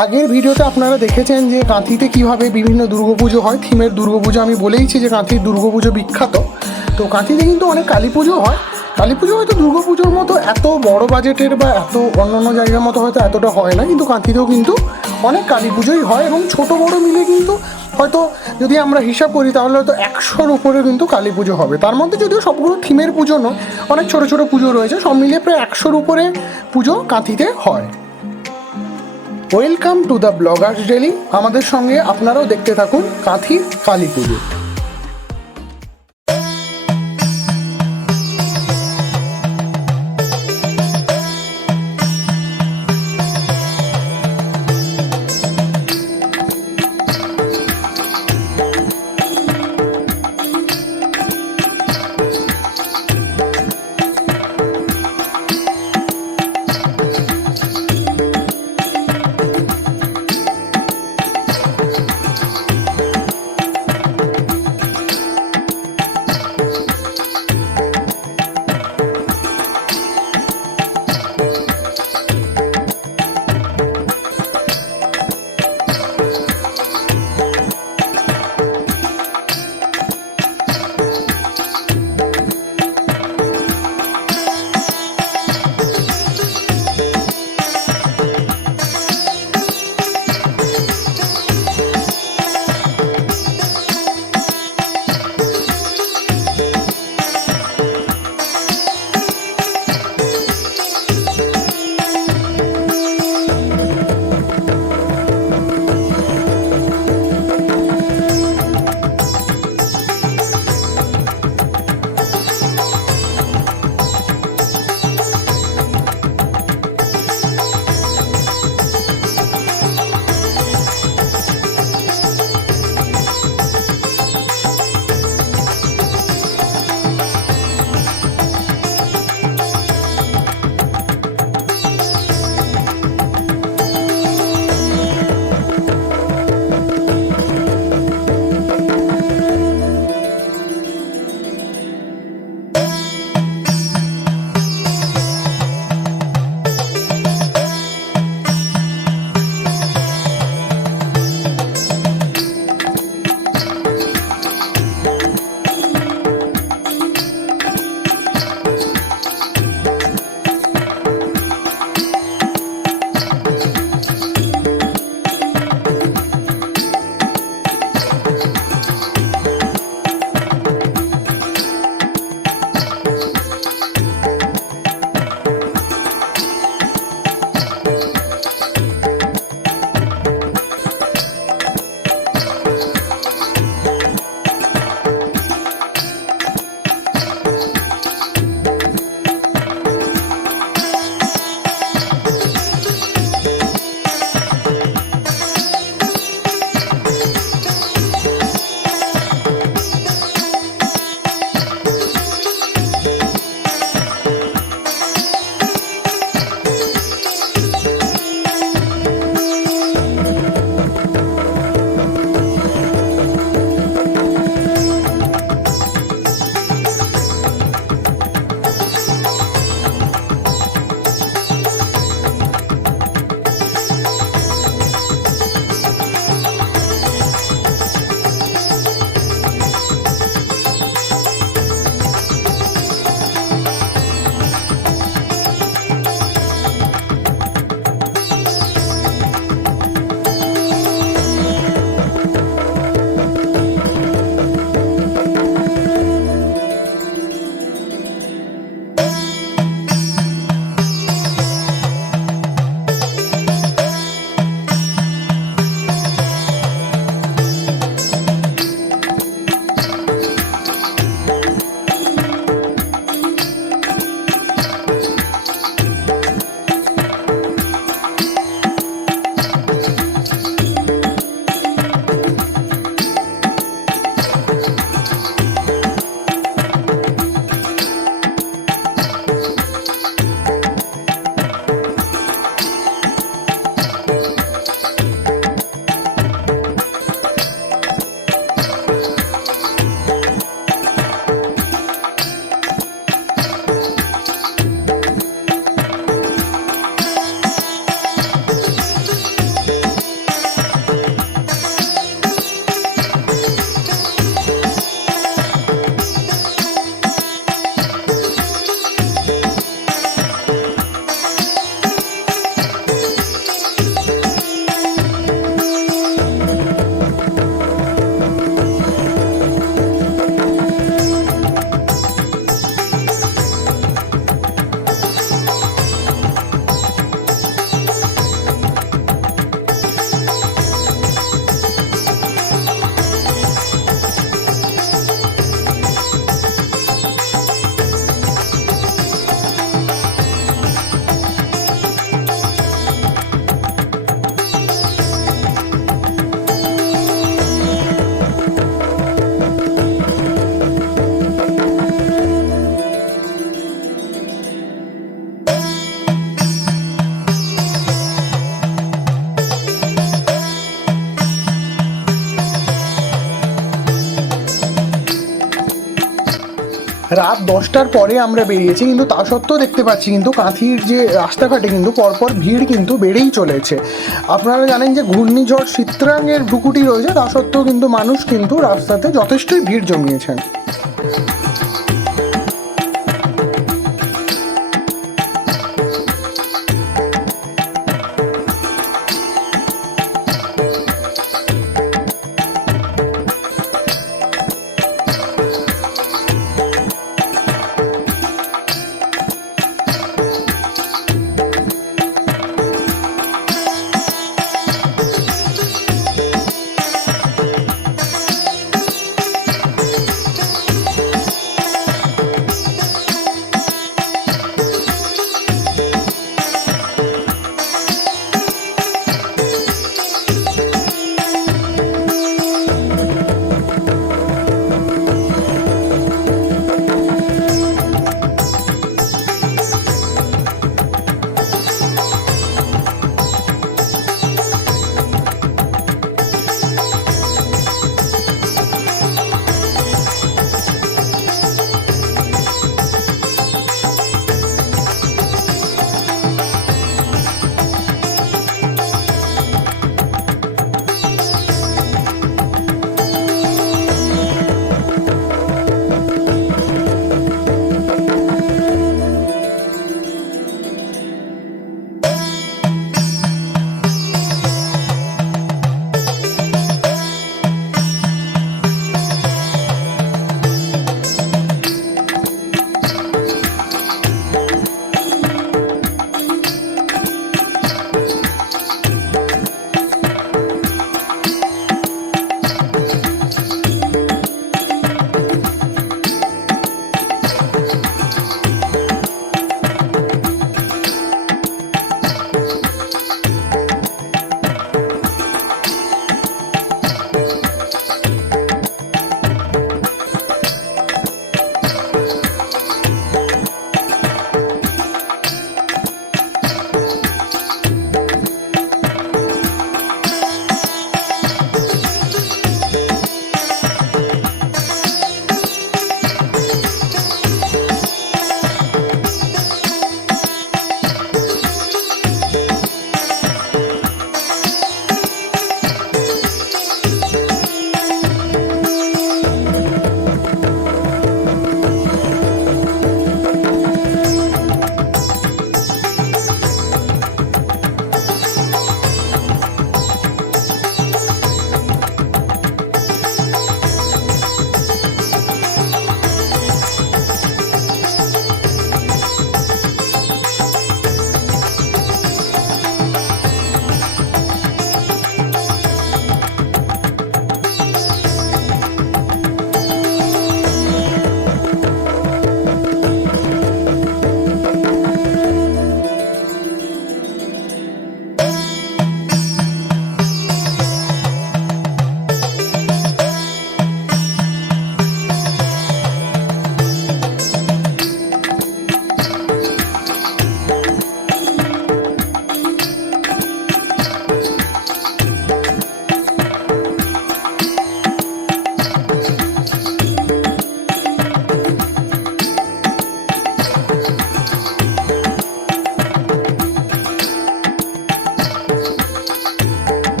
আগের ভিডিওতে আপনারা দেখেছেন যে কাঁথিতে কীভাবে বিভিন্ন দুর্গাপুজো হয়, থিমের দুর্গাপুজো আমি বলেইছি যে কাঁথির দুর্গাপুজো বিখ্যাত। তো কাঁথিতে কিন্তু অনেক কালী পুজো হয়। কালী পুজো হয়তো দুর্গাপুজোর মতো এত বড় বাজেটের বা এত অন্যান্য জায়গার মতো হয়তো এতটা হয় না, কিন্তু কাঁথিতেও কিন্তু অনেক কালী পুজোই হয় এবং ছোট বড় মিলে কিন্তু হয়তো যদি আমরা হিসাব করি তাহলে হয়তো একশোর উপরে কিন্তু কালী পুজো হবে। তার মধ্যে যদিও সবগুলো থিমের পুজো নয়, অনেক ছোট ছোট পুজো রয়েছে, সব মিলিয়ে প্রায় একশোর উপরে পুজো কাঁথিতে হয়। Welcome to the bloggers daily আমাদের সঙ্গে আপনারাও দেখতে থাকুন কাঁথি কালী পুজো। রাত দশটার পরে আমরা বেরিয়েছি, কিন্তু তা সত্ত্বেও দেখতে পাচ্ছি কিন্তু কাঁথির যে রাস্তাঘাটে কিন্তু পরপর ভিড় কিন্তু বেড়েই চলেছে। আপনারা জানেন যে ঘূর্ণিঝড় চিত্রাঙ্গের ভুকুটি রয়েছে, তা সত্ত্বেও কিন্তু মানুষ কিন্তু রাস্তাতে যথেষ্টই ভিড় জমিয়েছেন।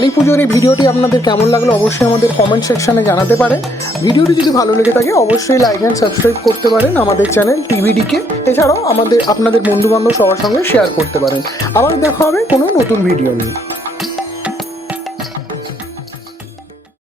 কালী পুজোর এই ভিডিওটি আপনাদের কেমন লাগল অবশ্যই আমাদের কমেন্ট সেকশানে জানাতে পারেন। ভিডিওটি যদি ভালো লেগে থাকে অবশ্যই লাইক অ্যান্ড সাবস্ক্রাইব করতে পারেন আমাদের চ্যানেল টিভিডিকে এছাড়াও আমাদের, আপনাদের বন্ধুবান্ধব সবার সঙ্গে শেয়ার করতে পারেন। আবার দেখা হবে কোনো নতুন ভিডিও নিয়ে।